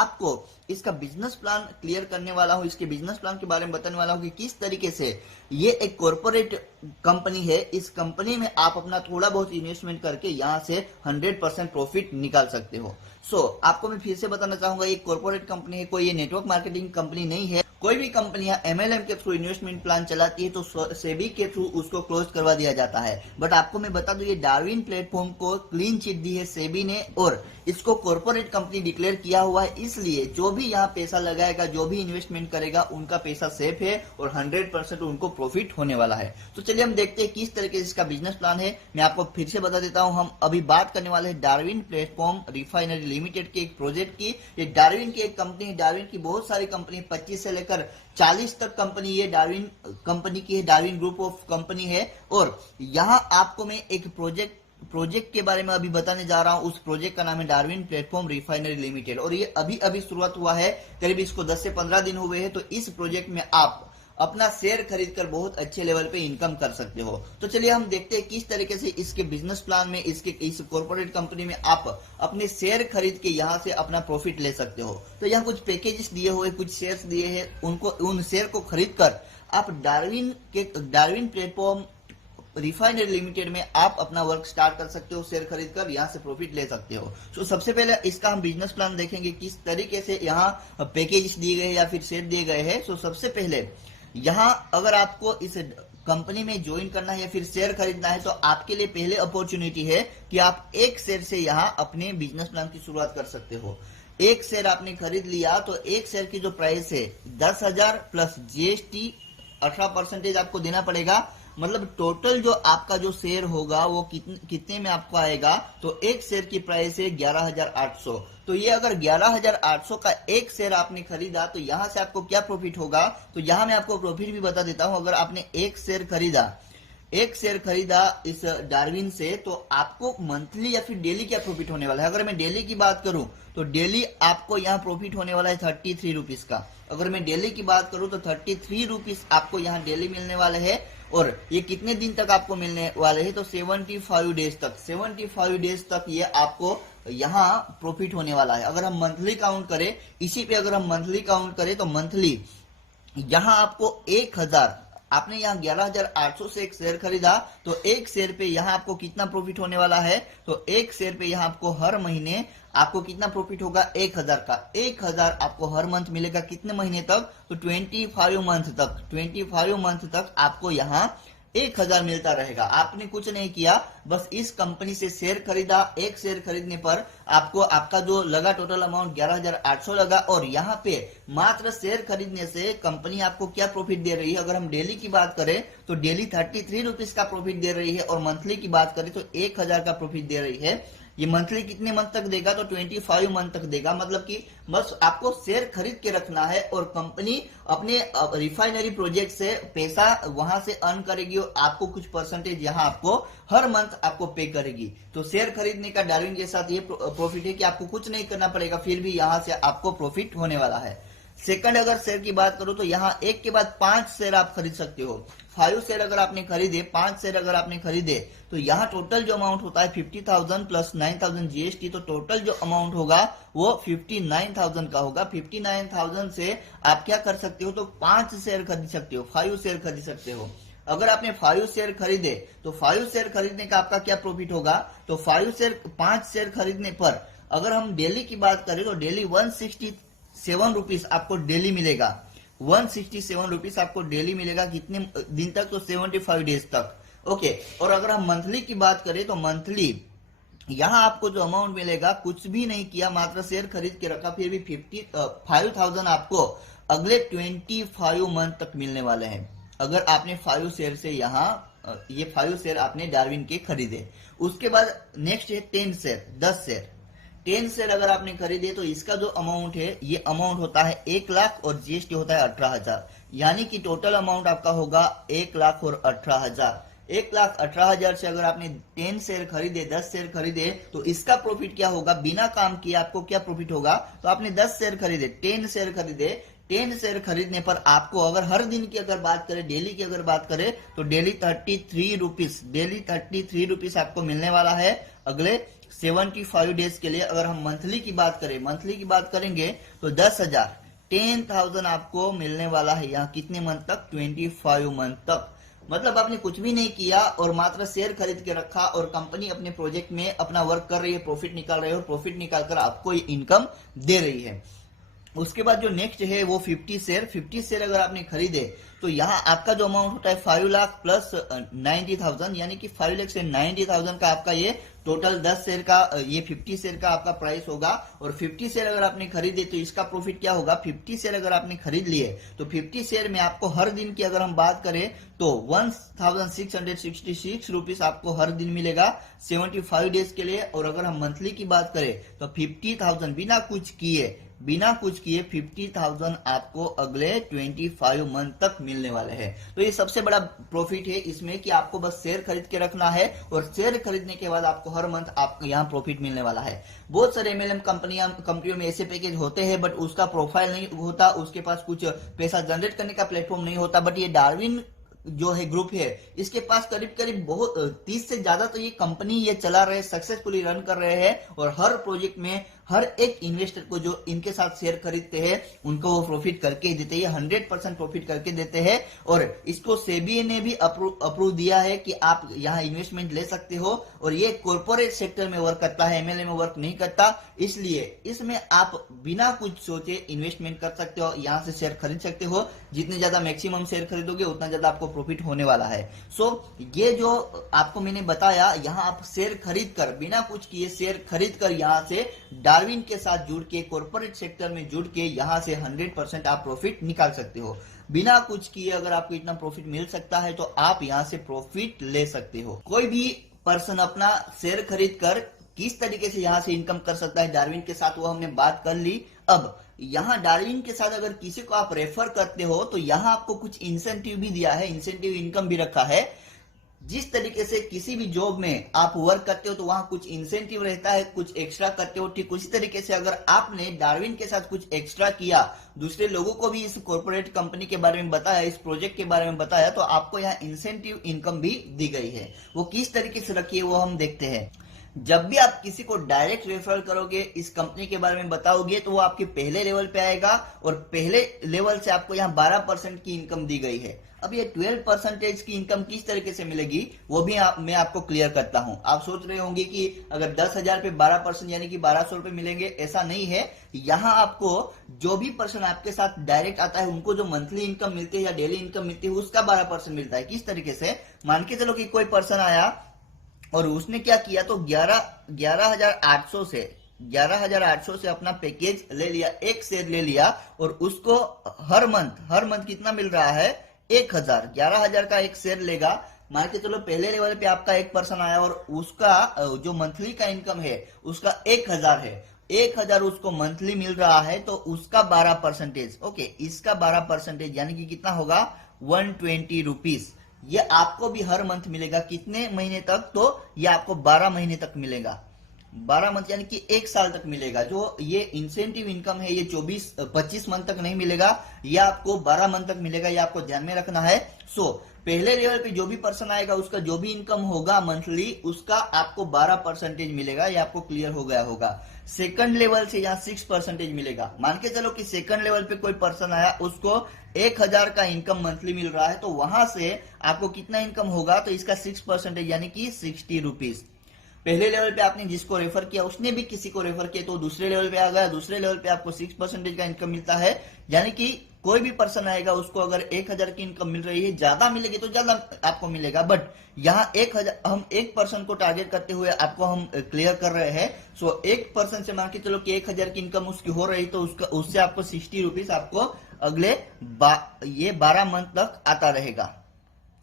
आपको इसका business plan clear करने वाला हूं, इसके बिजनेस प्लान के बारे में बताने वाला हूं कि किस तरीके से ये एक कॉर्पोरेट कंपनी है। इस कंपनी में आप अपना थोड़ा बहुत इन्वेस्टमेंट करके यहां से 100% प्रॉफिट निकाल सकते हो। आपको मैं फिर से बताना चाहूंगा, ये कॉर्पोरेट कंपनी है, कोई ये नेटवर्क मार्केटिंग कंपनी नहीं है। कोई भी कंपनियां एमएलएम के थ्रू इन्वेस्टमेंट प्लान चलाती है तो सेबी के थ्रू उसको क्लोज करवा दिया जाता है। बट आपको मैं बता दूं, ये डार्विन प्लेटफॉर्म को क्लीन चिट दी है सेबी ने और इसको कॉर्पोरेट कंपनी डिक्लेयर किया हुआ है। इसलिए जो भी यहाँ पैसा लगाएगा, जो भी इन्वेस्टमेंट करेगा, उनका पैसा सेफ है और 100% उनको प्रॉफिट होने वाला है। तो चलिए हम देखते हैं किस तरीके से इसका बिजनेस प्लान है। मैं आपको फिर से बता देता हूं, हम अभी बात करने वाले हैं डार्विन प्लेटफॉर्म रिफाइनरी लिमिटेड के एक प्रोजेक्ट की। ये डार्विन की एक कंपनी है। डार्विन की बहुत सारी कंपनी, 25 से लेकर 40 तक कंपनी ये डार्विन कंपनी की है, डार्विन ग्रुप ऑफ कंपनी है। और यहाँ आपको मैं एक प्रोजेक्ट के बारे में अभी बताने जा रहा हूं। उस प्रोजेक्ट का नाम है डार्विन प्लेटफॉर्म रिफाइनरी लिमिटेड और ये अभी अभी शुरुआत हुआ है, करीब इसको 10 से 15 दिन हुए हैं। तो इस प्रोजेक्ट में आप अपना शेयर खरीदकर बहुत अच्छे लेवल पे इनकम कर सकते हो। तो चलिए हम देखते हैं किस तरीके से इसके बिजनेस प्लान में, इस कॉर्पोरेट कंपनी में आप अपने शेयर खरीद के यहां से अपना प्रॉफिट ले सकते हो। तो यहाँ कुछ पैकेजेस दिए हुए, कुछ शेयर्स दिए हैं, उन शेयर को खरीद कर आप डार्विन प्लेटफॉर्म रिफाइनरी लिमिटेड में आप अपना वर्क स्टार्ट कर सकते हो, शेयर खरीद कर यहां से प्रॉफिट ले सकते हो। तो सबसे पहले इसका हम बिजनेस प्लान देखेंगे, किस तरीके से यहाँ पैकेज दिए गए या फिर शेयर दिए गए हैं। सबसे पहले यहाँ अगर आपको इस कंपनी में ज्वाइन करना है या फिर शेयर खरीदना है तो आपके लिए पहले अपॉर्चुनिटी है कि आप एक शेयर से यहाँ अपने बिजनेस प्लान की शुरुआत कर सकते हो। एक शेयर आपने खरीद लिया तो एक शेयर की जो प्राइस है 10,000 प्लस जीएसटी 18% आपको देना पड़ेगा। मतलब टोटल जो आपका जो शेयर होगा वो कितने में आपको आएगा, तो एक शेयर की प्राइस है 11,800। तो ये अगर 11,800 का एक शेयर आपने खरीदा तो यहां से आपको क्या प्रॉफिट होगा, तो यहां मैं आपको प्रॉफिट भी बता देता हूं। अगर आपने एक शेयर खरीदा इस डार्विन से तो आपको मंथली या फिर डेली क्या प्रॉफिट होने वाला है। अगर मैं डेली की बात करूं तो डेली आपको यहाँ प्रॉफिट होने वाला है 33 रुपीज का। अगर मैं डेली की बात करूं तो 33 रुपीज आपको यहाँ डेली मिलने वाले हैं। और ये कितने दिन तक आपको मिलने वाले हैं, तो 75 डेज तक, 75 डेज तक ये आपको यहाँ प्रॉफिट होने वाला है। अगर हम मंथली काउंट करें, इसी पे अगर हम मंथली काउंट करें तो मंथली यहाँ आपको 1000, आपने यहाँ 11,800 से एक शेयर खरीदा तो एक शेयर पे यहाँ आपको कितना प्रॉफिट होने वाला है, तो एक शेयर पे यहाँ आपको हर महीने आपको कितना प्रॉफिट होगा, 1000 का। 1000 आपको हर मंथ मिलेगा, कितने महीने तक, तो 25 मंथ तक आपको यहाँ 1000 मिलता रहेगा। आपने कुछ नहीं किया, बस इस कंपनी से शेयर खरीदा। एक शेयर खरीदने पर आपको आपका जो लगा टोटल अमाउंट 11,800 लगा और यहाँ पे मात्र शेयर खरीदने से कंपनी आपको क्या प्रॉफिट दे रही है। अगर हम डेली की बात करें तो डेली 33 रुपीज का प्रॉफिट दे रही है और मंथली की बात करें तो 1000 का प्रॉफिट दे रही है। ये मंथली कितने मंथ तक देगा, तो 25 मंथ तक देगा। मतलब कि बस आपको शेयर खरीद के रखना है और कंपनी अपने रिफाइनरी प्रोजेक्ट से पैसा वहां से अर्न करेगी और आपको कुछ परसेंटेज यहाँ आपको हर मंथ आपको पे करेगी। तो शेयर खरीदने का डार्विन के साथ ये प्रॉफिट है कि आपको कुछ नहीं करना पड़ेगा, फिर भी यहाँ से आपको प्रॉफिट होने वाला है। सेकंड अगर शेयर की बात करूं तो यहाँ एक के बाद 5 शेयर आप खरीद सकते हो। 5 शेयर अगर आपने खरीदे, 5 शेयर अगर आपने खरीदे तो यहाँ टोटल जो अमाउंट होता है 50,000 प्लस 9,000 जीएसटी, तो टोटल जो अमाउंट होगा वो 59,000 का होगा। 59,000 से आप क्या कर सकते हो, तो 5 शेयर खरीद सकते हो, 5 शेयर खरीद सकते हो। अगर आपने 5 शेयर खरीदे तो 5 शेयर खरीदने का आपका क्या प्रॉफिट होगा, तो 5 शेयर खरीदने पर अगर हम डेली की बात करें तो डेली 167 रुपीज आपको डेली मिलेगा। 167 रुपीज आपको डेली मिलेगा, कितने दिन तक, तो 75 डेज तक। ओके, और अगर हम मंथली की बात करें तो मंथली यहाँ आपको जो अमाउंट मिलेगा, कुछ भी नहीं किया, मात्र शेयर खरीद के रखा, फिर भी 5,000 आपको अगले 25 मंथ तक मिलने वाले हैं। अगर आपने 5 शेयर से यहाँ ये 5 शेयर आपने डार्विन के खरीदे। उसके बाद नेक्स्ट है 10 शेयर, 10 शेयर। 10 शेयर अगर आपने खरीदे तो इसका जो अमाउंट है, ये अमाउंट होता है 1 लाख और जीएसटी होता है 18,000, यानी कि टोटल अमाउंट आपका होगा 1 लाख और 18,000। 1,18,000 से अगर आपने 10 शेयर खरीदे, 10 शेयर खरीदे, तो इसका प्रॉफिट क्या होगा, बिना काम किए आपको क्या प्रॉफिट होगा, तो आपने 10 शेयर खरीदे, 10 शेयर खरीदे, 10 शेयर खरीदने पर आपको अगर हर दिन की अगर बात करें, डेली की अगर बात करें तो डेली 33 रुपीज आपको मिलने वाला है अगले 75 डेज के लिए। अगर हम मंथली की बात करें, मंथली की बात करेंगे तो 10,000 आपको मिलने वाला है यहाँ कितने मंथ तक, 25 मंथ तक। मतलब आपने कुछ भी नहीं किया और मात्र शेयर खरीद के रखा और कंपनी अपने प्रोजेक्ट में अपना वर्क कर रही है, प्रॉफिट निकाल रही है और प्रॉफिट निकालकर आपको इनकम दे रही है। उसके बाद जो नेक्स्ट है वो 50 शेयर। 50 शेयर अगर आपने खरीदे तो यहाँ आपका जो अमाउंट होता है 5 लाख प्लस 90,000, यानी कि 5 लाख से 90,000 का आपका ये टोटल 10 शेयर का, ये 50 शेयर का आपका प्राइस होगा। और 50 शेयर अगर आपने खरीदे तो इसका प्रॉफिट क्या होगा, 50 शेयर अगर आपने खरीद लिए तो 50 शेयर में आपको हर दिन की अगर हम बात करें तो 1666 रुपीज आपको हर दिन मिलेगा 75 डेज के लिए। और अगर हम मंथली की बात करें तो 50,000 बिना कुछ किए 50,000 आपको अगले 25 मंथ तक मिलने वाले हैं। तो ये सबसे बड़ा प्रॉफिट है इसमें कि आपको बस शेयर खरीद के रखना है और शेयर खरीदने के बाद आपको हर मंथ आपको यहाँ प्रॉफिट मिलने वाला है। बहुत सारे MLM कंपनियों में ऐसे पैकेज होते हैं बट उसका प्रोफाइल नहीं होता, उसके पास कुछ पैसा जनरेट करने का प्लेटफॉर्म नहीं होता। बट ये डार्विन जो है ग्रुप है, इसके पास करीब करीब बहुत 30 से ज्यादा तो ये कंपनी ये चला रहे, सक्सेसफुली रन कर रहे हैं और हर प्रोजेक्ट में हर एक इन्वेस्टर को जो इनके साथ शेयर खरीदते हैं उनको वो प्रॉफिट करके ही देते हैं, 100% प्रॉफिट करके देते हैं। और इसको सेबी ने भी अप्रूव दिया है कि आप यहाँ इन्वेस्टमेंट ले सकते हो और ये कॉर्पोरेट सेक्टर में वर्क करता है, MLM में वर्क नहीं करता, इसलिए इसमें आप बिना कुछ सोचे इन्वेस्टमेंट कर सकते हो, यहाँ से शेयर खरीद सकते हो। जितने ज्यादा मैक्सिमम शेयर खरीदोगे उतना ज्यादा आपको प्रॉफिट होने वाला है। सो ये जो आपको मैंने बताया, यहाँ आप शेयर खरीद कर, बिना कुछ किए शेयर खरीद कर यहाँ से डार्विन के साथ जुड़ के, कॉर्पोरेट सेक्टर में जुड़ के यहाँ से 100% आप प्रॉफिट निकाल सकते हो। बिना कुछ किए अगर आपको इतना प्रॉफिट मिल सकता है तो आप यहाँ से प्रॉफिट ले सकते हो। कोई भी पर्सन अपना शेयर खरीद कर किस तरीके से यहाँ से इनकम कर सकता है डार्विन के साथ, वो हमने बात कर ली। अब यहाँ डार्विन के साथ अगर किसी को आप रेफर करते हो तो यहाँ आपको कुछ इंसेंटिव भी दिया है, इंसेंटिव इनकम भी रखा है। जिस तरीके से किसी भी जॉब में आप वर्क करते हो तो वहां कुछ इंसेंटिव रहता है, कुछ एक्स्ट्रा करते हो, ठीक उसी तरीके से अगर आपने डार्विन के साथ कुछ एक्स्ट्रा किया, दूसरे लोगों को भी इस कॉर्पोरेट कंपनी के बारे में बताया, इस प्रोजेक्ट के बारे में बताया, तो आपको यहाँ इंसेंटिव इनकम भी दी गई है। वो किस तरीके से रखी है वो हम देखते हैं। जब भी आप किसी को डायरेक्ट रेफर करोगे, इस कंपनी के बारे में बताओगे, तो वो आपके पहले लेवल पे आएगा और पहले लेवल से आपको यहाँ 12% की इनकम दी गई है। अब ये 12% की इनकम किस तरीके से मिलेगी वो भी मैं आपको क्लियर करता हूं। आप सोच रहे होंगे कि अगर 10,000 पे 12% यानी कि 1,200 रुपए मिलेंगे, ऐसा नहीं है। यहाँ आपको जो भी पर्सन आपके साथ डायरेक्ट आता है उनको जो मंथली इनकम मिलती है या डेली इनकम मिलती है उसका 12% मिलता है। किस तरीके से, मान के चलो कि कोई पर्सन आया और उसने क्या किया तो 11,800 से अपना पैकेज ले लिया, एक शेयर ले लिया और उसको हर मंथ कितना मिल रहा है, 11,000 का एक शेयर लेगा। मान के चलो पहले लेवल पे आपका एक पर्सन आया और उसका जो मंथली का इनकम है उसका 1,000 है, 1,000 उसको मंथली मिल रहा है तो उसका 12%, ओके, इसका 12% यानी कि कितना होगा 120 रुपीज। ये आपको भी हर मंथ मिलेगा, कितने महीने तक, तो ये आपको 12 महीने तक मिलेगा, 12 मंथ यानी कि 1 साल तक मिलेगा। जो ये इंसेंटिव इनकम है ये 25 मंथ तक नहीं मिलेगा, ये आपको 12 मंथ तक मिलेगा, ये आपको ध्यान में रखना है। सो पहले लेवल पे जो भी पर्सन आएगा उसका जो भी इनकम होगा मंथली उसका आपको 12% मिलेगा, ये आपको क्लियर हो गया होगा। सेकंड लेवल से यहाँ 6% मिलेगा। मान के चलो कि सेकंड लेवल पे कोई पर्सन आया, उसको 1,000 का इनकम मंथली मिल रहा है, तो वहां से आपको कितना इनकम होगा, तो इसका 6% यानी कि 60 रुपीज। पहले लेवल पे आपने जिसको रेफर किया उसने भी किसी को रेफर किया तो दूसरे लेवल पे आ गया, दूसरे लेवल पे आपको 6% का इनकम मिलता है। यानी कि कोई भी पर्सन आएगा उसको अगर 1,000 की इनकम मिल रही है, ज्यादा मिलेगी तो ज्यादा आपको मिलेगा, बट यहाँ 1,000 हम एक पर्सन को टारगेट करते हुए आपको हम क्लियर कर रहे हैं। सो एक पर्सन से मान के चलो कि 1,000 की इनकम उसकी हो रही तो उससे आपको 60 रुपीज आपको अगले ये 12 मंथ तक आता रहेगा,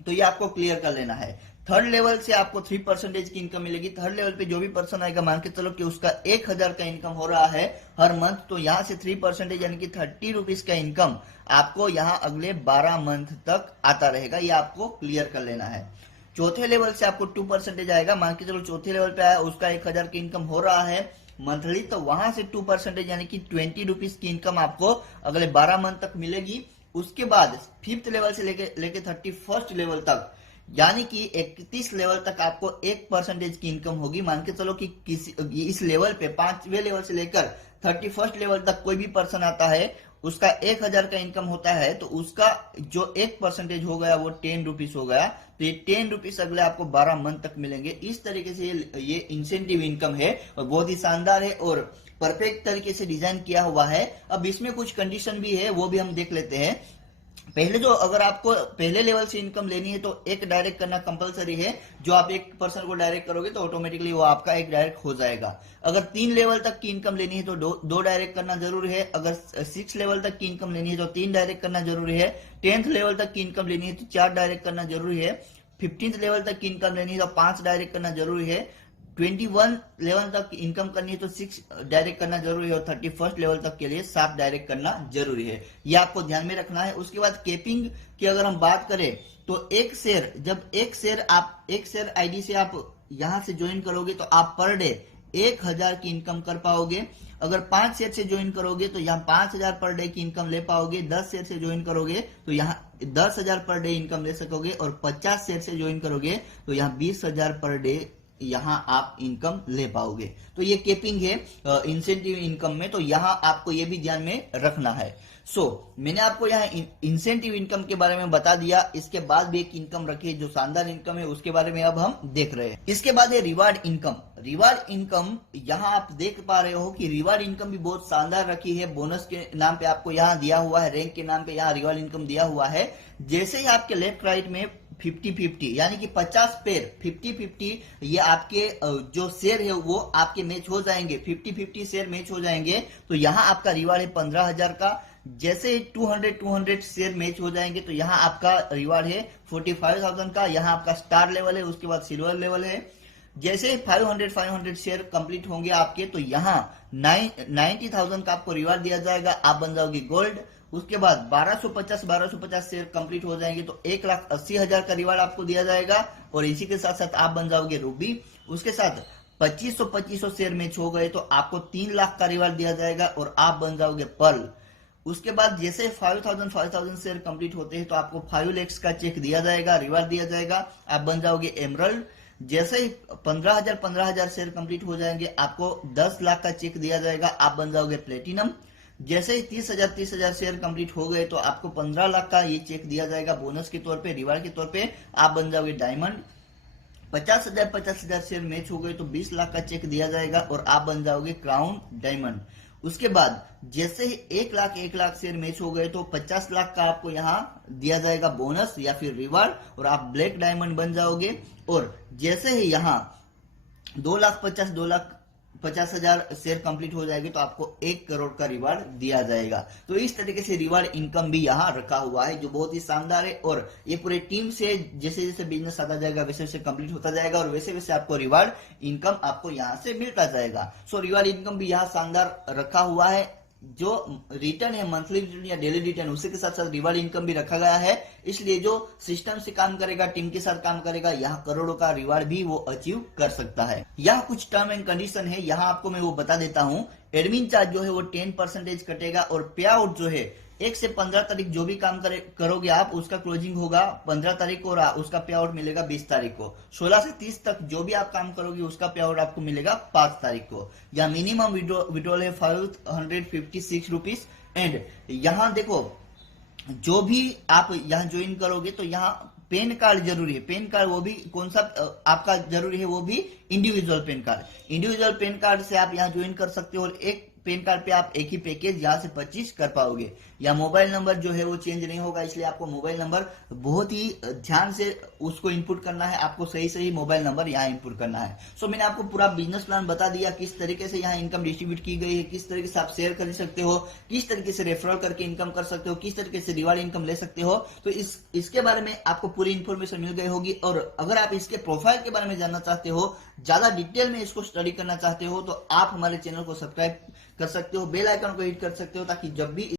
तो ये आपको क्लियर कर लेना है। थर्ड लेवल से आपको 3% की इनकम मिलेगी। थर्ड लेवल पे जो भी पर्सन आएगा, मान के चलो कि उसका 1,000 का इनकम हो रहा है हर मंथ, तो यहाँ से 3% यानी कि 30 रुपीज का इनकम आपको यहाँ अगले 12 मंथ तक आता रहेगा, ये आपको क्लियर कर लेना है। चौथे लेवल से आपको 2% आएगा। मान के चलो चौथे लेवल पे आया, उसका 1,000 की इनकम हो रहा है मंथली, तो वहां से 2% यानी कि 20 रुपीज की इनकम आपको अगले 12 मंथ तक मिलेगी। उसके बाद फिफ्थ लेवल से लेके 31st लेवल तक यानी कि 31 लेवल तक आपको 1% की इनकम होगी। मान के चलो कि किसी इस लेवल पे 5वें लेवल से लेकर 31st लेवल तक कोई भी पर्सन आता है, उसका 1000 का इनकम होता है, तो उसका जो 1% हो गया वो 10 रुपीज हो गया। तो ये 10 रुपीज अगले आपको 12 मंथ तक मिलेंगे। इस तरीके से ये इंसेंटिव इनकम है और बहुत ही शानदार है और परफेक्ट तरीके से डिजाइन किया हुआ है। अब इसमें कुछ कंडीशन भी है, वो भी हम देख लेते हैं। पहले जो अगर आपको पहले लेवल से इनकम लेनी है तो एक डायरेक्ट करना कंपलसरी है। जो आप एक पर्सन को डायरेक्ट करोगे तो ऑटोमेटिकली वो आपका एक डायरेक्ट हो जाएगा। अगर 3 लेवल तक की इनकम लेनी है तो दो डायरेक्ट करना जरूरी है। अगर 6 लेवल तक की इनकम लेनी है तो 3 डायरेक्ट करना जरूरी है। 10th लेवल तक की इनकम लेनी है तो 4 डायरेक्ट करना जरूरी है। 15th लेवल तक की इनकम लेनी है तो 5 डायरेक्ट करना जरूरी है। 21 लेवल तक इनकम करनी है तो 6 डायरेक्ट करना जरूरी है और 31st लेवल तक के लिए 7 डायरेक्ट करना जरूरी है। ये आपको ध्यान में रखना है। उसके बाद कैपिंग की अगर हम बात करें तो एक शेयर आईडी से आप यहां से ज्वाइन करोगे तो आप पर डे 1000 की इनकम कर पाओगे। अगर 5 शेयर से ज्वाइन करोगे तो यहाँ 5000 पर डे की इनकम ले पाओगे। 10 शेयर से ज्वाइन करोगे तो यहाँ 10,000 पर डे इनकम ले सकोगे और 50 शेयर से ज्वाइन करोगे तो यहाँ 20,000 पर डे यहां आप इनकम ले पाओगे। तो ये कैपिंग है इंसेंटिव इनकम में, तो यहां आपको ये भी ध्यान में रखना है। मैंने आपको यहाँ इंसेंटिव इनकम के बारे में बता दिया। इसके बाद भी एक इनकम रखी है जो शानदार इनकम है, उसके बारे में अब हम देख रहे हैं। इसके बाद है रिवार्ड इनकम। रिवार्ड इनकम यहाँ आप देख पा रहे हो कि रिवार्ड इनकम भी बहुत शानदार रखी है। बोनस के नाम पे आपको यहाँ दिया हुआ है, रैंक के नाम पे यहाँ रिवार्ड इनकम दिया हुआ है। जैसे ही आपके लेफ्ट राइट में 50-50 यानी कि 50 पेयर 50-50 ये आपके जो शेयर है वो आपके मैच हो जाएंगे। 50-50 शेयर मैच हो जाएंगे तो यहाँ आपका रिवार्ड है 15,000 का। जैसे 200 शेयर मैच हो जाएंगे तो यहाँ आपका रिवार्ड है 45,000 का। यहाँ आपका स्टार लेवल है, उसके बाद सिल्वर लेवल है। जैसे 500 शेयर कंप्लीट होंगे आपके तो यहाँ 90,000 का आपको रिवार्ड दिया जाएगा, आप बन जाओगे गोल्ड। उसके बाद 1250 शेयर कंप्लीट हो जाएंगे तो 1,80,000 का रिवार्ड आपको दिया जाएगा और इसी के साथ साथ आप बन जाओगे रूबी। उसके साथ 2500 शेयर मैच हो गए तो आपको 3 लाख का रिवार्ड दिया जाएगा और आप बन जाओगे पर्ल। उसके बाद जैसे 5,000 शेयर कंप्लीट होते हैं तो आपको 5 lakhs का चेक दिया जाएगा, रिवार्ड दिया जाएगा, आप बन जाओगे एमरल्ड। जैसे ही 15,000 शेयर कंप्लीट हो जाएंगे आपको 10 लाख का चेक दिया जाएगा, आप बन जाओगे प्लेटिनम। जैसे ही 30,000 शेयर कंप्लीट हो गए तो आपको 15 लाख का ये चेक दिया जाएगा बोनस के तौर पे, रिवार्ड के तौर पे, आप बन जाओगे डायमंड। 50,000 शेयर मैच हो गए तो 20 लाख का चेक दिया जाएगा और आप बन जाओगे क्राउन डायमंड। उसके बाद जैसे ही 1 लाख शेयर मैच हो गए तो 50 लाख का आपको यहाँ दिया जाएगा बोनस या फिर रिवार्ड और आप ब्लैक डायमंड बन जाओगे। और जैसे ही यहाँ 2,50,000 शेयर कंप्लीट हो जाएगी तो आपको 1 करोड़ का रिवार्ड दिया जाएगा। तो इस तरीके से रिवार्ड इनकम भी यहाँ रखा हुआ है जो बहुत ही शानदार है। और ये पूरे टीम से जैसे जैसे बिजनेस आता जाएगा वैसे वैसे कंप्लीट होता जाएगा और वैसे वैसे आपको रिवार्ड इनकम आपको यहाँ से मिलता जाएगा। रिवार्ड इनकम भी यहाँ शानदार रखा हुआ है। जो रिटर्न है मंथली रिटर्न या डेली रिटर्न उसी के साथ साथ रिवार्ड इनकम भी रखा गया है। इसलिए जो सिस्टम से काम करेगा, टीम के साथ काम करेगा, यहाँ करोड़ों का रिवार्ड भी वो अचीव कर सकता है। यहाँ कुछ टर्म एंड कंडीशन है, यहाँ आपको मैं वो बता देता हूँ। एडमिन चार्ज जो है वो 10% कटेगा और पे आउट जो है 1 से 15 तारीख जो भी काम करोगे आप उसका क्लोजिंग होगा 15 तारीख को और उसका पे आउट मिलेगा 20 तारीख को। 16 से 30 तक जो भी आप काम करोगे उसका पे आउट आपको मिलेगा 5 तारीख को। या मिनिमम विड्रॉल है 556 रुपीज। एंड यहाँ देखो जो भी आप यहाँ ज्वाइन करोगे तो यहाँ पैन कार्ड जरूरी है। पैन कार्ड वो भी कौन सा आपका जरूरी है, वो भी individual pan card. Individual pan card से आप यहाँ ज्वाइन कर सकते हो और एक पैन कार्ड पे आप एक ही पैकेज यहाँ से 25 कर पाओगे। या मोबाइल नंबर जो है वो चेंज नहीं होगा, इसलिए आपको मोबाइल नंबर बहुत ही ध्यान से उसको इनपुट करना है। आपको सही मोबाइल नंबर यहाँ इनपुट करना है। मैंने आपको पूरा बिजनेस प्लान बता दिया, किस तरीके से यहाँ इनकम डिस्ट्रीब्यूट की गई है, किस तरीके से आप शेयर कर सकते हो, किस तरीके से रेफरल करके इनकम कर सकते हो, किस तरीके से रिवार्ड इनकम ले सकते हो। तो इसके बारे में आपको पूरी इन्फॉर्मेशन मिल गई होगी। और अगर आप इसके प्रोफाइल के बारे में जानना चाहते हो, ज्यादा डिटेल में इसको स्टडी करना चाहते हो तो आप हमारे चैनल को सब्सक्राइब कर सकते हो, बेल आइकन को हिट कर सकते हो ताकि जब भी